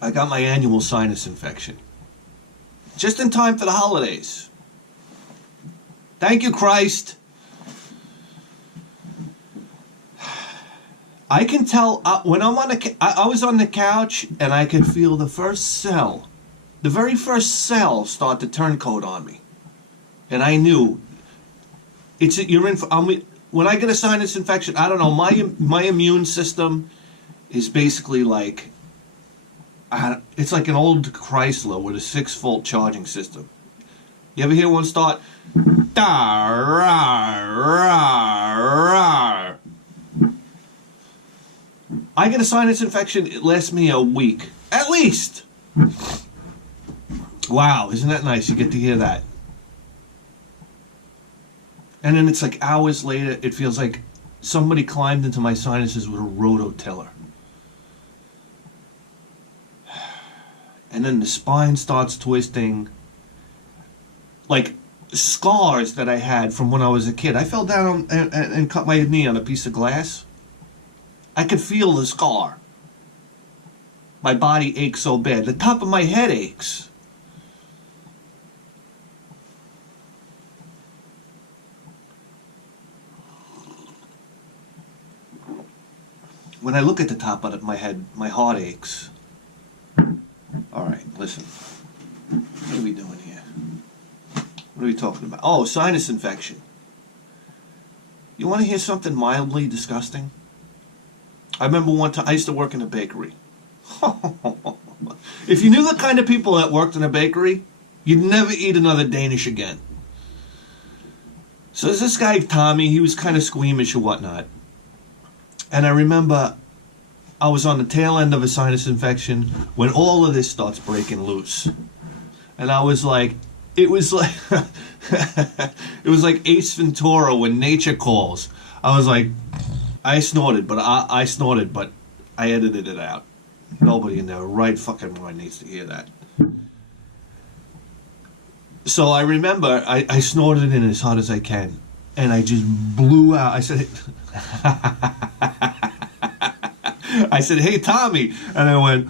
I got my annual sinus infection. Just in time for the holidays. Thank you, Christ. I can tell when I'm on I was on the couch and I could feel the very first cell start to turncoat on me, and I knew you're in for. When I get a sinus infection, I don't know. My immune system is basically like it's like an old Chrysler with a 6-volt charging system. You ever hear one start? Da, rah, rah, rah. I get a sinus infection, it lasts me a week. At least! Wow, isn't that nice? You get to hear that. And then it's like hours later, it feels like somebody climbed into my sinuses with a rototiller. And then the spine starts twisting. Like scars that I had from when I was a kid. I fell down and cut my knee on a piece of glass. I could feel the scar. My body aches so bad. The top of my head aches. When I look at the top of my head, my heart aches. Alright, listen. What are we doing here? What are we talking about? Oh, sinus infection. You want to hear something mildly disgusting? I remember one time, I used to work in a bakery. If you knew the kind of people that worked in a bakery, you'd never eat another Danish again. So there's this guy, Tommy, he was kind of squeamish or whatnot. And I remember I was on the tail end of a sinus infection when all of this starts breaking loose. And I was like, it was like Ace Ventura when nature calls. I was like, I snorted, but I edited it out. Nobody in their right fucking mind needs to hear that. So I remember I snorted in as hard as I can, and I just blew out. I said, hey, Tommy. And I went,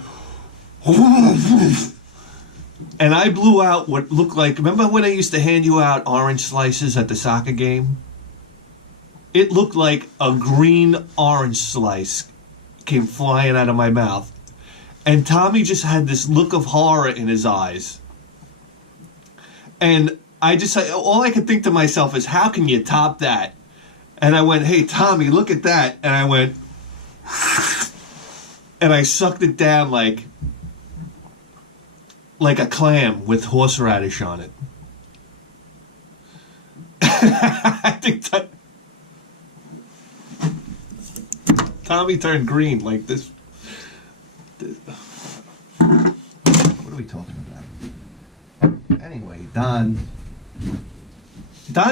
and I blew out what looked like, remember when I used to hand you out orange slices at the soccer game? It looked like a green orange slice came flying out of my mouth. And Tommy just had this look of horror in his eyes. And all I could think to myself is, how can you top that? And I went, hey, Tommy, look at that. And I went, and I sucked it down like a clam with horseradish on it. I think Tommy turned green like this. What are we talking about? Anyway, Don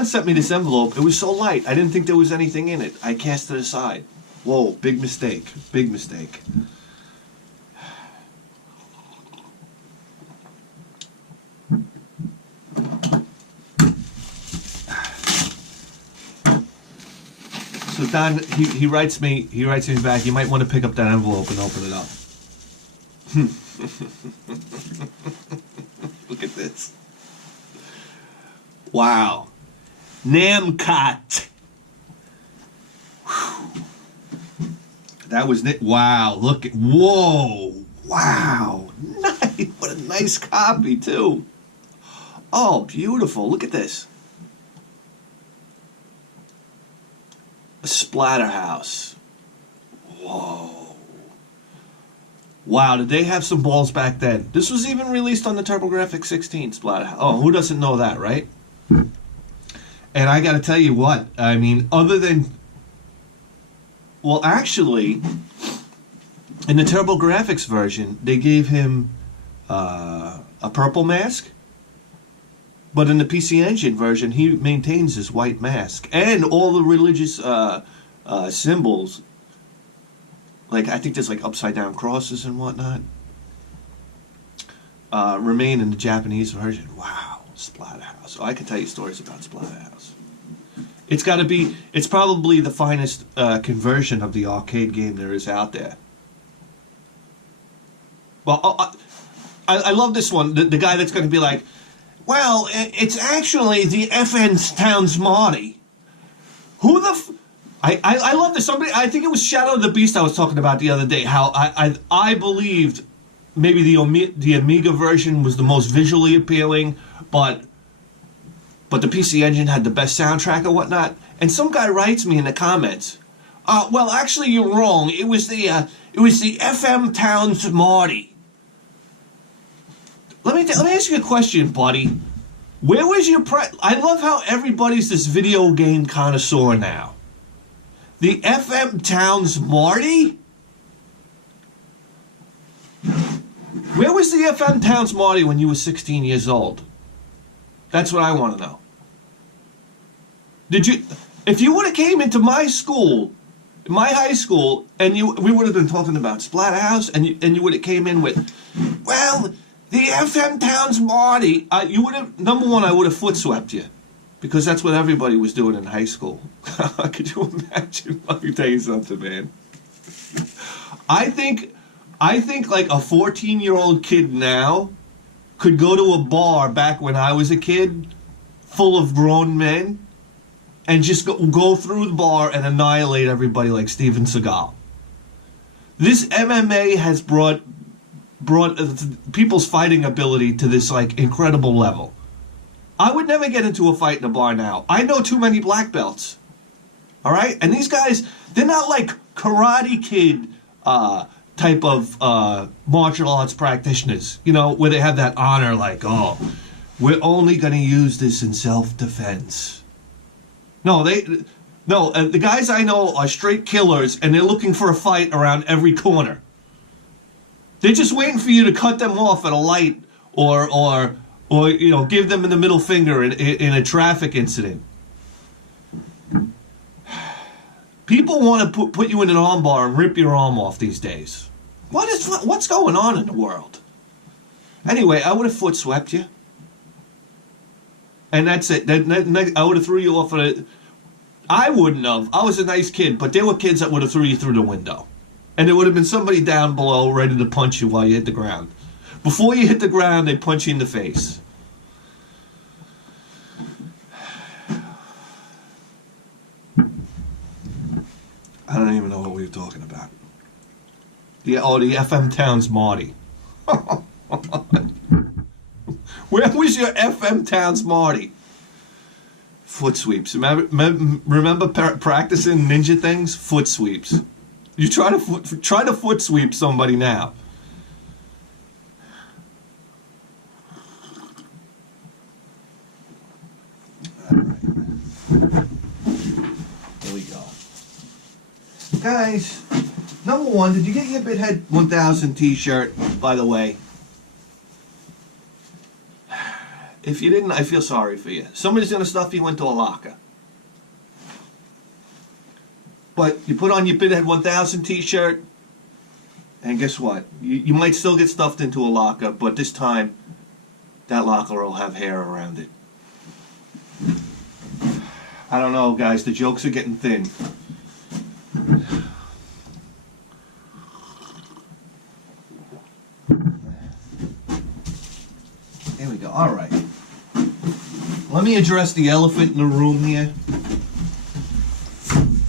sent me this envelope. It was so light. I didn't think there was anything in it. I cast it aside. Whoa, big mistake. Big mistake. So Don, he writes me back, you might want to pick up that envelope and open it up. Look at this. Wow. Namcat. That was it. Wow. Look at, whoa. Wow. Nice. What a nice copy too. Oh, beautiful. Look at this. Splatterhouse. Whoa. Wow, did they have some balls back then? This was even released on the TurboGrafx 16 Splatterhouse. Oh, who doesn't know that, right? And I gotta tell you what, I mean, other than... Well, actually, in the TurboGrafx version, they gave him a purple mask. But in the PC Engine version, he maintains his white mask. And all the religious symbols, like I think there's like upside down crosses and whatnot, remain in the Japanese version. Wow, Splatterhouse. Oh, I can tell you stories about Splatterhouse. It's probably the finest conversion of the arcade game there is out there. Well, I love this one. The guy that's going to be like, well, it's actually the FN Towns Marty. Who the I love this. Somebody, I think it was Shadow of the Beast I was talking about the other day, how I believed maybe the Amiga version was the most visually appealing, but the PC Engine had the best soundtrack or whatnot. And some guy writes me in the comments, well, actually, you're wrong. It was the FM Towns Marty. Let me ask you a question, buddy. Where was your I love how everybody's this video game connoisseur now. The FM Towns Marty? Where was the FM Towns Marty when you were 16 years old? That's what I want to know. If you would have came into my school, my high school, and we would have been talking about Splatterhouse, and you would have came in with, well, the FM Towns Marty, you would have, number one, I would have foot swept you. Because that's what everybody was doing in high school. Could you imagine? Let me tell you something, man. I think like a 14-year-old kid now could go to a bar back when I was a kid, full of grown men, and just go through the bar and annihilate everybody like Steven Seagal. This MMA has brought people's fighting ability to this like incredible level. I would never get into a fight in a bar now. I know too many black belts. All right? And these guys, they're not like Karate Kid type of martial arts practitioners, you know, where they have that honor like, oh, we're only going to use this in self-defense. No, the guys I know are straight killers, and they're looking for a fight around every corner. They're just waiting for you to cut them off at a light or you know, give them in the middle finger in a traffic incident. People want to put you in an armbar and rip your arm off these days. What's going on in the world? Anyway, I would have foot swept you. And that's it. I would have threw you off of it. I wouldn't have. I was a nice kid, but there were kids that would have threw you through the window. And there would have been somebody down below ready to punch you while you hit the ground. Before you hit the ground, they punch you in the face. I don't even know what we were talking about. The FM Towns Marty. Where was your FM Towns Marty? Foot sweeps. Remember practicing ninja things? Foot sweeps. You try to foot sweep somebody now. Here we go. Guys, number one, did you get your Bithead 1000 t-shirt, by the way? If you didn't, I feel sorry for you. Somebody's going to stuff you into a locker. But you put on your Bithead 1000 t-shirt, and guess what? You might still get stuffed into a locker, but this time, that locker will have hair around it. I don't know, guys. The jokes are getting thin. Here we go. All right. Let me address the elephant in the room here.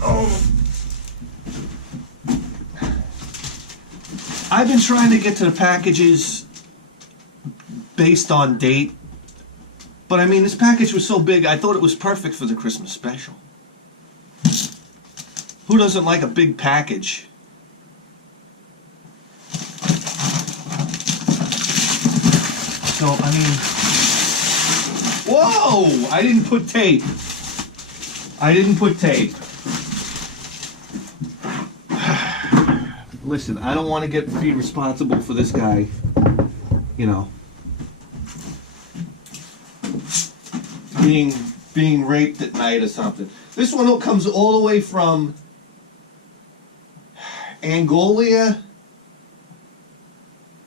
Oh. I've been trying to get to the packages based on date. But I mean, this package was so big, I thought it was perfect for the Christmas special. Who doesn't like a big package? So, I mean... Whoa! I didn't put tape. Listen, I don't want to be responsible for this guy, you know, being raped at night or something. This one comes all the way from Angola.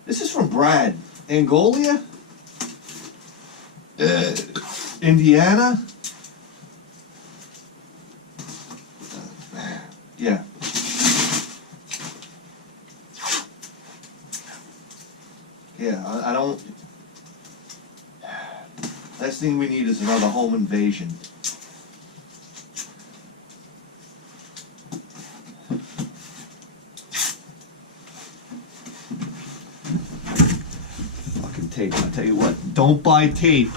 This is from Brad. Angola? Indiana? Yeah. Yeah, I don't... Last thing we need is another home invasion. Fucking tape. I'll tell you what. Don't buy tape.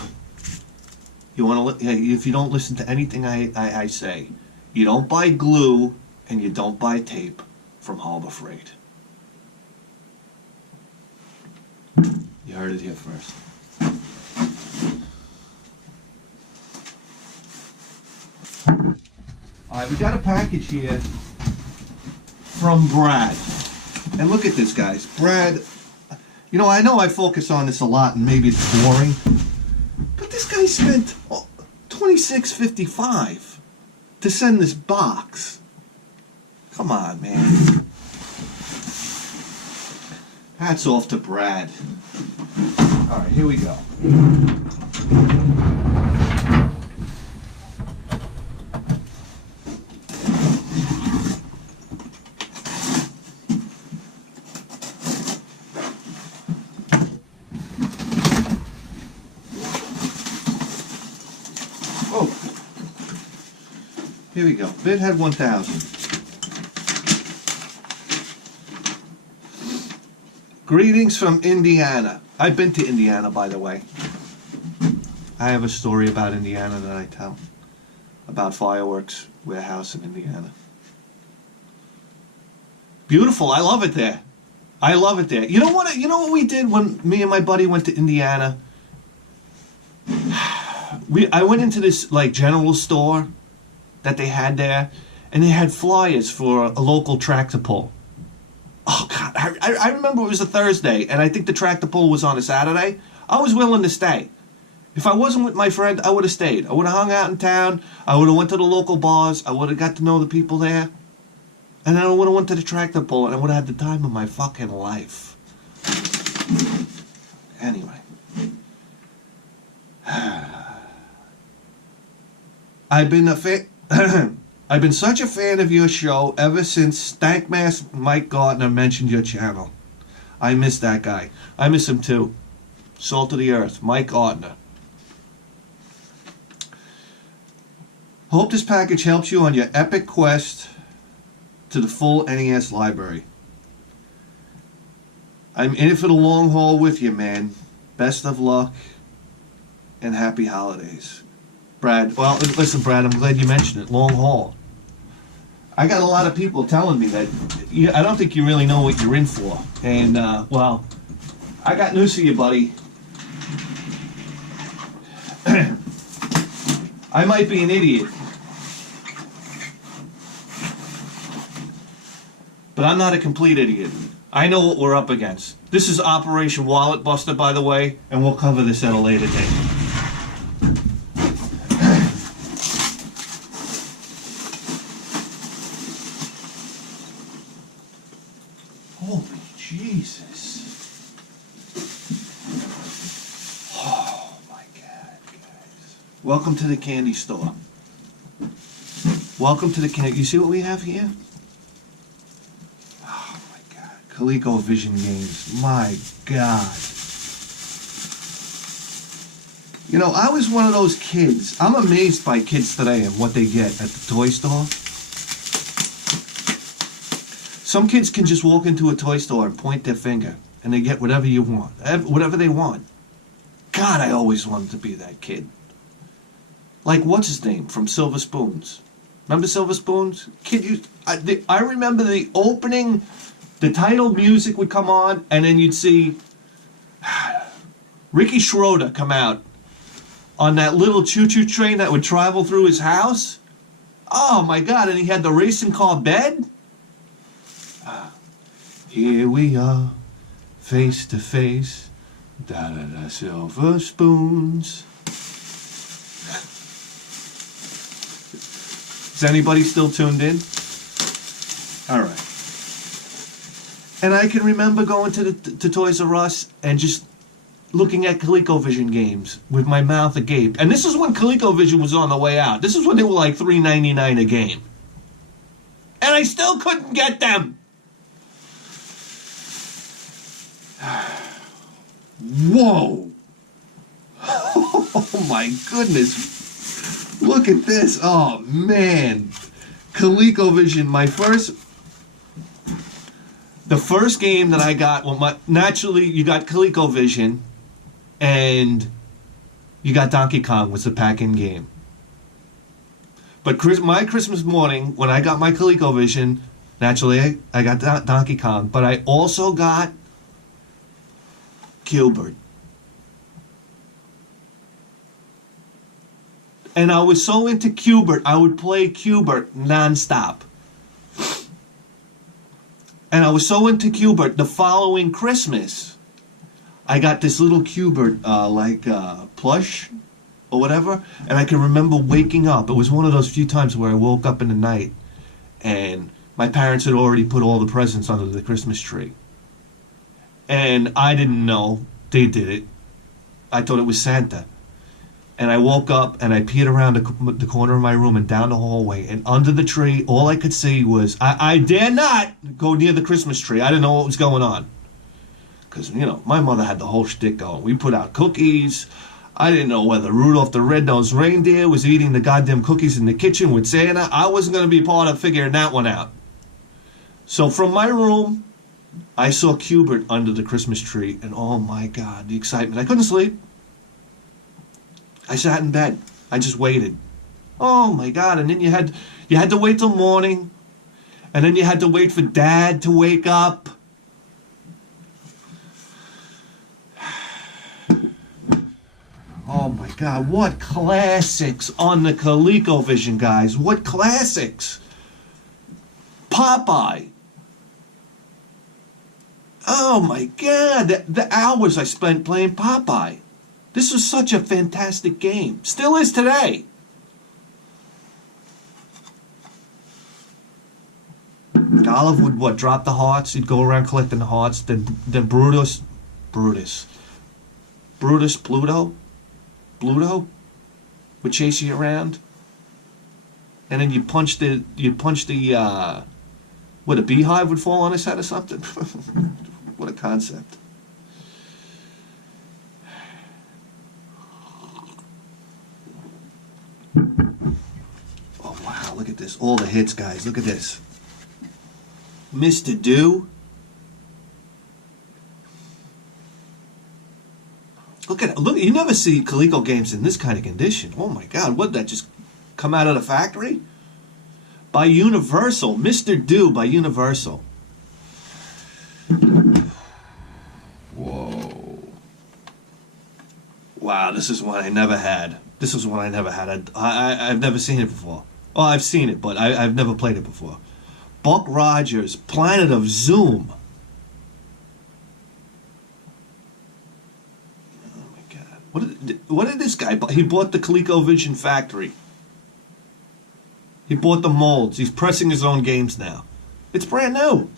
You want to? If you don't listen to anything I say, you don't buy glue and you don't buy tape from Harbor Freight. You heard it here first. All right, we got a package here from Brad. And look at this, guys. Brad, you know I focus on this a lot and maybe it's boring, but this guy spent $26.55 to send this box. Come on, man. Hats off to Brad. All right, here we go. Oh, here we go. Bithead 1000. Greetings from Indiana. I've been to Indiana, by the way. I have a story about Indiana that I tell. About fireworks warehouse in Indiana. Beautiful. I love it there. I love it there. You know what we did when me and my buddy went to Indiana? I went into this like general store that they had there, and they had flyers for a local tractor pull. Oh God, I remember it was a Thursday, and I think the tractor pull was on a Saturday. I was willing to stay. If I wasn't with my friend, I would have stayed. I would have hung out in town. I would have went to the local bars. I would have got to know the people there. And then I would have went to the tractor pull, and I would have had the time of my fucking life. Anyway. I've been such a fan of your show ever since Stankmask Mike Gardner mentioned your channel. I miss that guy. I miss him too. Salt of the earth, Mike Gardner. Hope this package helps you on your epic quest to the full NES library. I'm in it for the long haul with you, man. Best of luck and happy holidays. Brad, well, listen, Brad, I'm glad you mentioned it. Long haul. I got a lot of people telling me that I don't think you really know what you're in for. And, well, I got news for you, buddy. I might be an idiot, but I'm not a complete idiot. I know what we're up against. This is Operation Wallet Buster, by the way, and we'll cover this at a later date. Holy Jesus. Oh my God, guys. Welcome to the candy store. Welcome to the candy. You see what we have here? Oh my God. Colecovision games. My God. You know, I was one of those kids. I'm amazed by kids today and what they get at the toy store. Some kids can just walk into a toy store and point their finger and they get whatever you want, whatever they want. God, I always wanted to be that kid. Like, what's his name from Silver Spoons? Remember Silver Spoons? I remember the opening, the title music would come on, and then you'd see Ricky Schroeder come out on that little choo-choo train that would travel through his house. Oh my God, and he had the racing car bed. Here we are, face to face, da-da-da, Silver Spoons. Is anybody still tuned in? All right. And I can remember going to Toys R Us and just looking at ColecoVision games with my mouth agape. And this is when ColecoVision was on the way out. This is when they were like $3.99 a game. And I still couldn't get them. Whoa! Oh my goodness! Look at this! Oh man! ColecoVision, the first game that I got. Well, naturally you got ColecoVision, and you got Donkey Kong was the pack-in game. But my Christmas morning, when I got my ColecoVision, naturally I got Donkey Kong, but I also got q-bert. And I was so into q-bert, I would play q-bert nonstop. And I was so into q-bert, the following Christmas, I got this little q-bert, plush or whatever. And I can remember waking up. It was one of those few times where I woke up in the night and my parents had already put all the presents under the Christmas tree. And I didn't know they did it. I thought it was Santa. And I woke up and I peered around the corner of my room and down the hallway. And under the tree, all I could see was, I dare not go near the Christmas tree. I didn't know what was going on. Because, my mother had the whole shtick going. We put out cookies. I didn't know whether Rudolph the Red-Nosed Reindeer was eating the goddamn cookies in the kitchen with Santa. I wasn't going to be part of figuring that one out. So from my room, I saw q-bert under the Christmas tree. And oh my God, the excitement. I couldn't sleep. I sat in bed. I just waited. Oh my God! And then you had to wait till morning, and then you had to wait for Dad to wake up. Oh my God! What classics on the ColecoVision, guys! What classics! Popeye. Oh my God! The hours I spent playing Popeye. This was such a fantastic game. Still is today. Olive would drop the hearts. He'd go around collecting the hearts. Then Pluto would chase you around. And then you'd punch the a beehive would fall on his head or something. What a concept. Oh wow, look at this. All the hits, guys. Look at this. Mr. Do. Look at it. Look, you never see Coleco games in this kind of condition. Oh my God, what did that just come out of the factory? By Universal. Mr. Do by Universal. Whoa. Wow, this is one I never had. This was one I never had. I've never seen it before. Well, I've seen it, but I've never played it before. Buck Rogers, Planet of Zoom. Oh my God. What did this guy buy? He bought the ColecoVision factory. He bought the molds. He's pressing his own games now. It's brand new.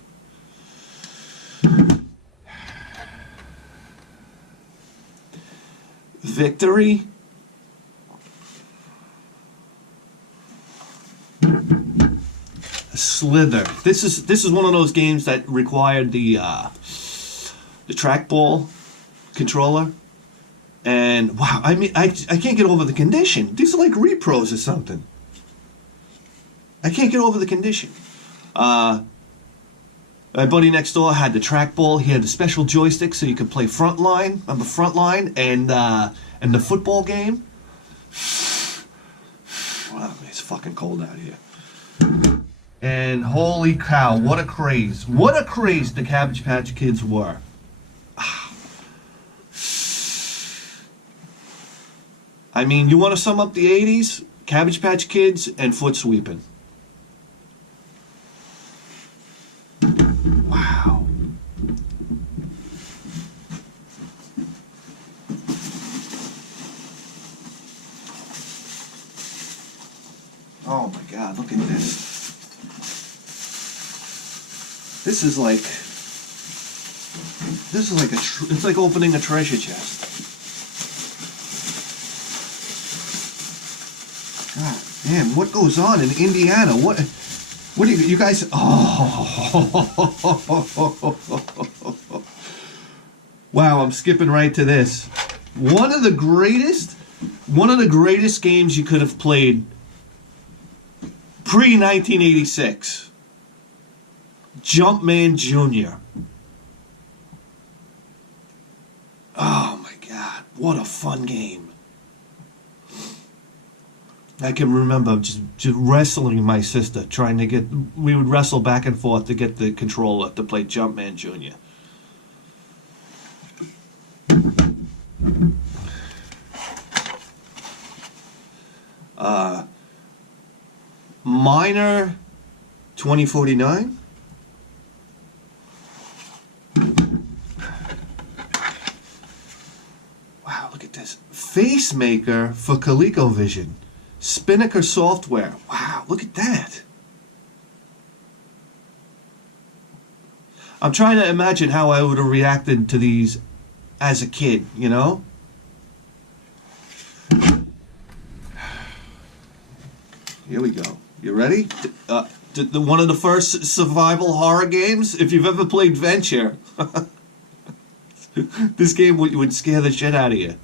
Victory. Slither. This is one of those games that required the trackball controller, and wow, I mean, I can't get over the condition. These are like repros or something. I can't get over the condition. My buddy next door had the trackball. He had the special joystick so you could play Frontline. Remember Frontline and the football game. Wow, it's fucking cold out here. And holy cow, what a craze. What a craze the Cabbage Patch Kids were. I mean, you want to sum up the 80s? Cabbage Patch Kids and foot sweeping. Wow. Oh my God, look at this. This is like it's like opening a treasure chest. God damn, what goes on in Indiana? What do you guys? Oh, Wow, I'm skipping right to this. One of the greatest games you could have played pre-1986. Jumpman Jr. Oh my God, what a fun game. I can remember just wrestling my sister, we would wrestle back and forth to get the controller to play Jumpman Jr. Miner 2049. Wow, look at this. Facemaker for Colecovision. Spinnaker software. Wow, look at that. I'm trying to imagine how I would have reacted to these as a kid, you know? Here we go. You ready? One of the first survival horror games. If you've ever played Venture, this game would scare the shit out of you.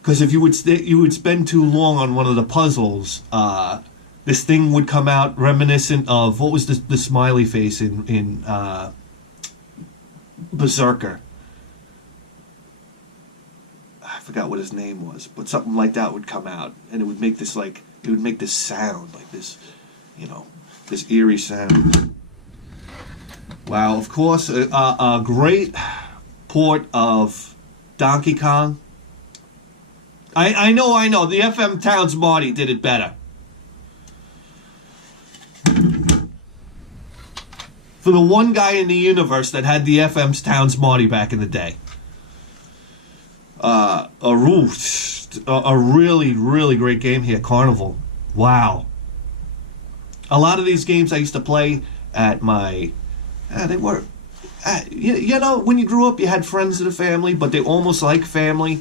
Because if you would spend too long on one of the puzzles, this thing would come out reminiscent of what was the smiley face in Berserker. I forgot what his name was, but something like that would come out, and it would make this sound, like this, this eerie sound. Wow, of course, a great port of Donkey Kong. I know. The FM Towns Marty did it better. For the one guy in the universe that had the FM's Towns Marty back in the day. A really, really great game here, Carnival. Wow. A lot of these games I used to play at my... they were... when you grew up, you had friends of the family, but they almost like family.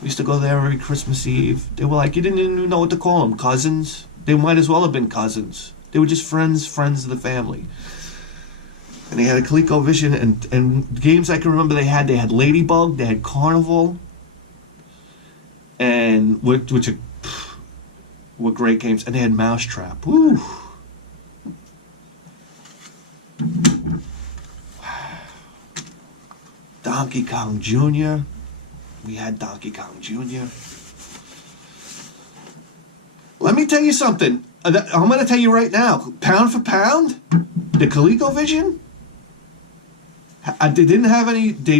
We used to go there every Christmas Eve. They were like, you didn't even know what to call them. Cousins. They might as well have been cousins. They were just friends of the family. And they had a ColecoVision, and games I can remember they had Ladybug, they had Carnival, and which were great games. And they had Mousetrap. Woo! Donkey Kong Jr. We had Donkey Kong Jr. Let me tell you something. I'm going to tell you right now. Pound for pound, the ColecoVision, they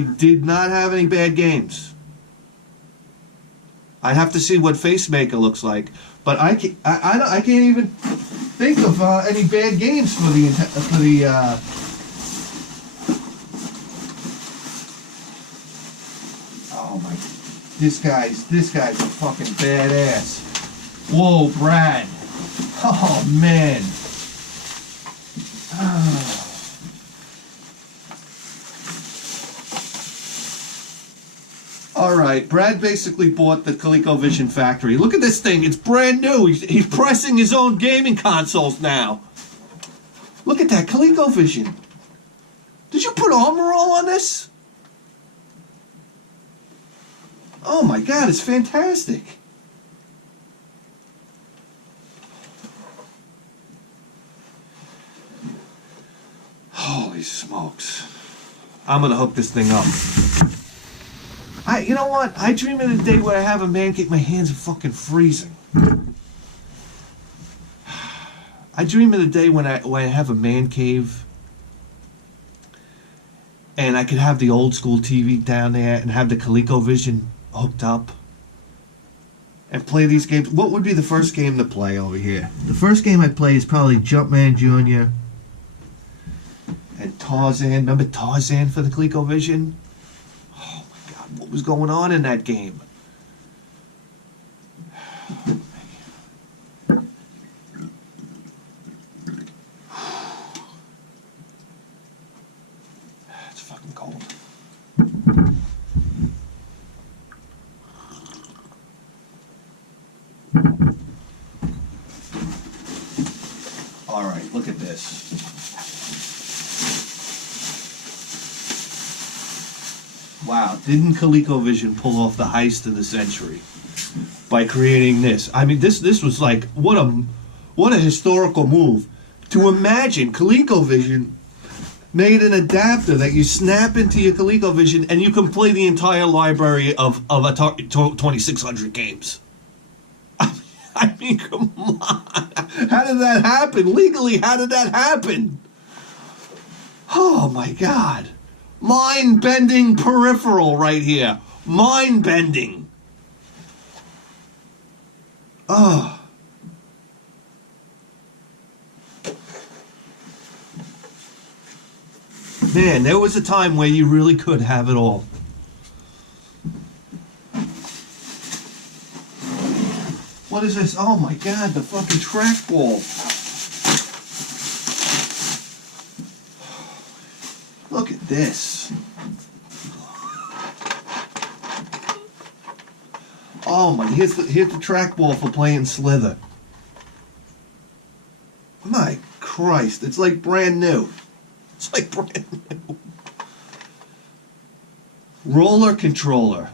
did not have any bad games. I'd have to see what Facemaker looks like, but I can't even think of any bad games for the. Oh my! This guy's a fucking badass. Whoa, Brad! Oh man! Oh. All right, Brad basically bought the ColecoVision factory. Look at this thing; it's brand new. He's pressing his own gaming consoles now. Look at that ColecoVision. Did you put armor all on this? Oh my God, it's fantastic. Holy smokes. I'm going to hook this thing up. You know what? I dream of the day where I have a man cave. My hands are fucking freezing. I dream of the day when I have a man cave and I could have the old school TV down there and have the ColecoVision hooked up and play these games. What would be the first game to play over here? The first game I play is probably Jumpman Jr. and Tarzan. Remember Tarzan for the ColecoVision? Oh my God, what was going on in that game? It's fucking cold. All right, look at this. Wow, didn't ColecoVision pull off the heist of the century by creating this? I mean, this was like, what a historical move. To imagine ColecoVision made an adapter that you snap into your ColecoVision and you can play the entire library of Atari 2600 games. I mean, come on. How did that happen? Legally, how did that happen? Oh my God. Mind-bending peripheral right here. Mind-bending. Oh. Man, there was a time where you really could have it all. What is this? Oh my God, the fucking trackball. Look at this. Oh my, here's the trackball for playing Slither. My Christ, it's like brand new. It's like brand new. Roller controller.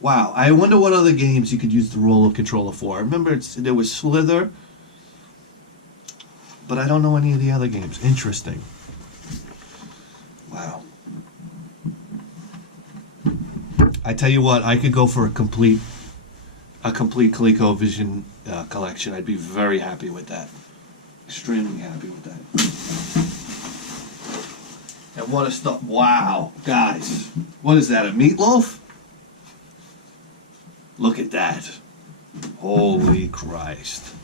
Wow, I wonder what other games you could use the roller controller for. I remember there was Slither, but I don't know any of the other games. Interesting. Wow. I tell you what, I could go for a complete ColecoVision collection. I'd be very happy with that. Extremely happy with that. And what a stuff! Wow, guys, what is that? A meatloaf? Look at that! Holy Christ!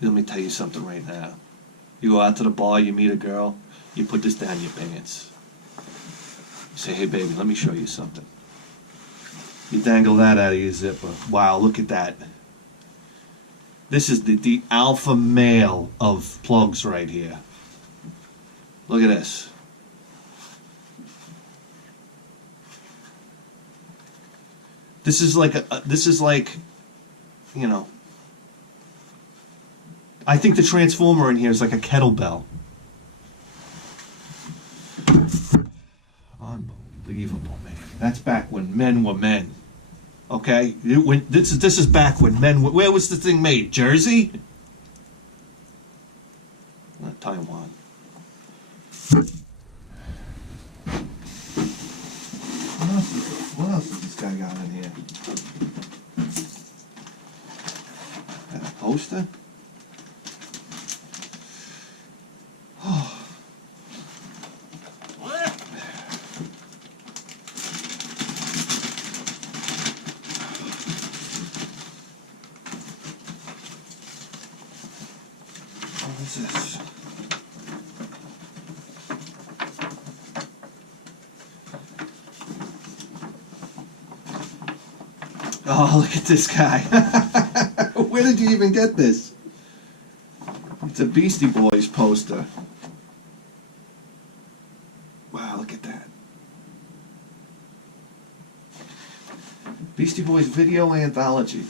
Let me tell you something right now. You go out to the bar, you meet a girl, you put this down your pants. You say, "Hey, baby, let me show you something." You dangle that out of your zipper. Wow, look at that. This is the alpha male of plugs right here. Look at this. This is like, you know, I think the transformer in here is like a kettlebell. Unbelievable, man. That's back when men were men. Okay? This is back when men were... Where was the thing made? Jersey? Taiwan. What else has this guy got in here? Got a poster? Oh. What is this? Oh, look at this guy. Where did you even get this? It's a Beastie Boys poster. Wow, look at that. Beastie Boys video anthology.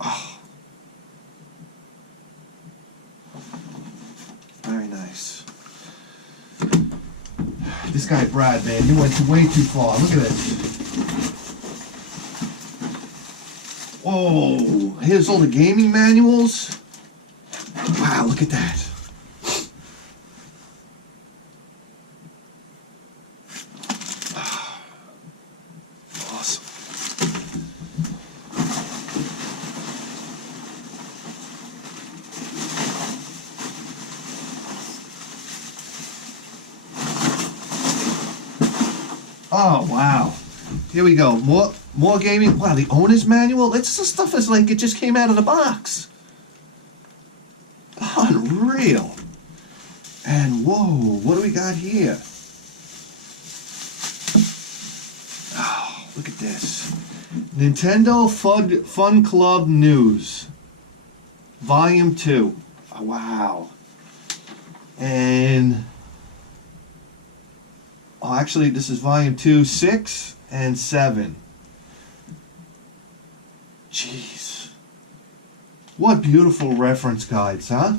Oh. Very nice. This guy Brad, man, you went way too far. Look at this. Oh, here's all the gaming manuals. Wow, look at that. Awesome. Oh, wow. Here we go. More gaming. Wow, the owner's manual. It's the stuff that's like it just came out of the box. Unreal. And whoa, what do we got here? Oh, look at this. Nintendo Fun Club News. Volume 2. Oh, wow. And oh, actually, this is Volume 2, 6 and 7. Jeez. What beautiful reference guides, huh?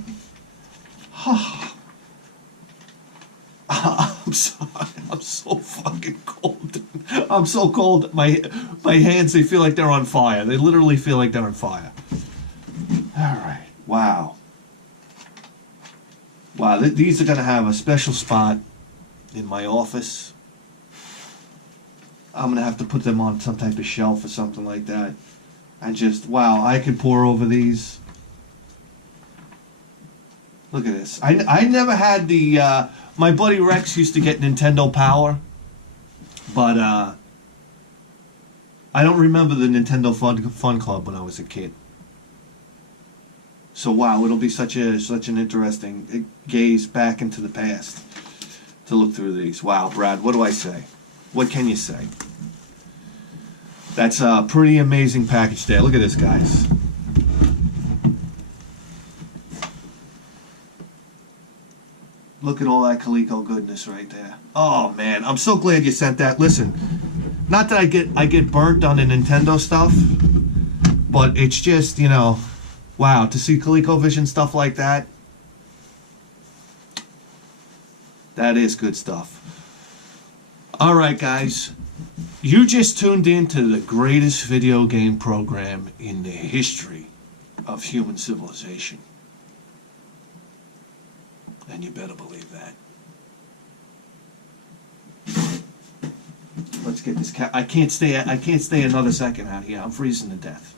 I'm sorry. I'm so fucking cold. I'm so cold. My hands, they feel like they're on fire. They literally feel like they're on fire. All right. Wow. Wow. These are going to have a special spot in my office. I'm going to have to put them on some type of shelf or something like that. And just, wow, I could pour over these. Look at this. I never had the, my buddy Rex used to get Nintendo Power, but I don't remember the Nintendo Fun Club when I was a kid. So wow, it'll be such an interesting gaze back into the past to look through these. Wow, Brad, what do I say? What can you say? That's a pretty amazing package there. Look at this, guys. Look at all that Coleco goodness right there. Oh man, I'm so glad you sent that. Listen, not that I get burnt on the Nintendo stuff, but it's just, you know, wow, to see Colecovision stuff like that. That is good stuff. All right, guys. You just tuned in to the greatest video game program in the history of human civilization. And you better believe that. Let's get this cat. I can't stay another second out here. I'm freezing to death.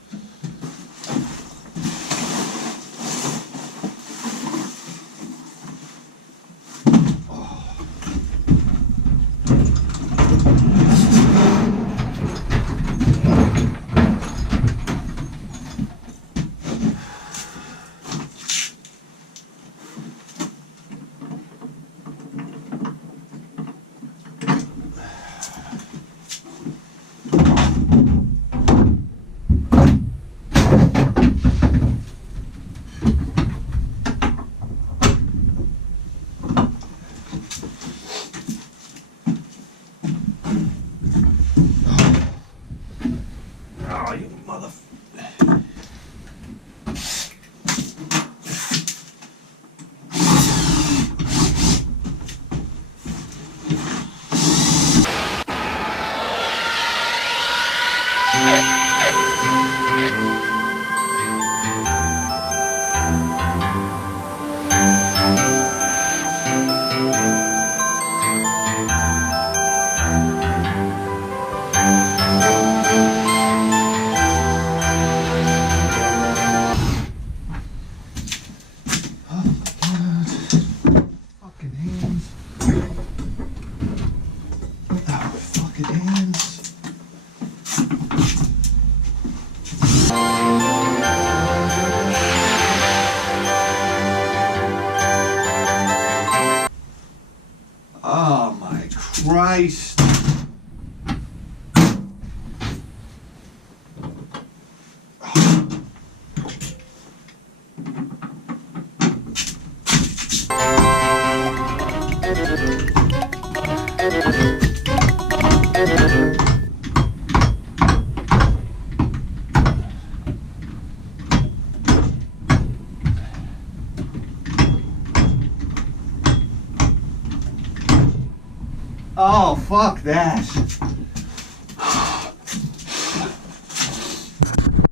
Oh my Christ. Oh, fuck that.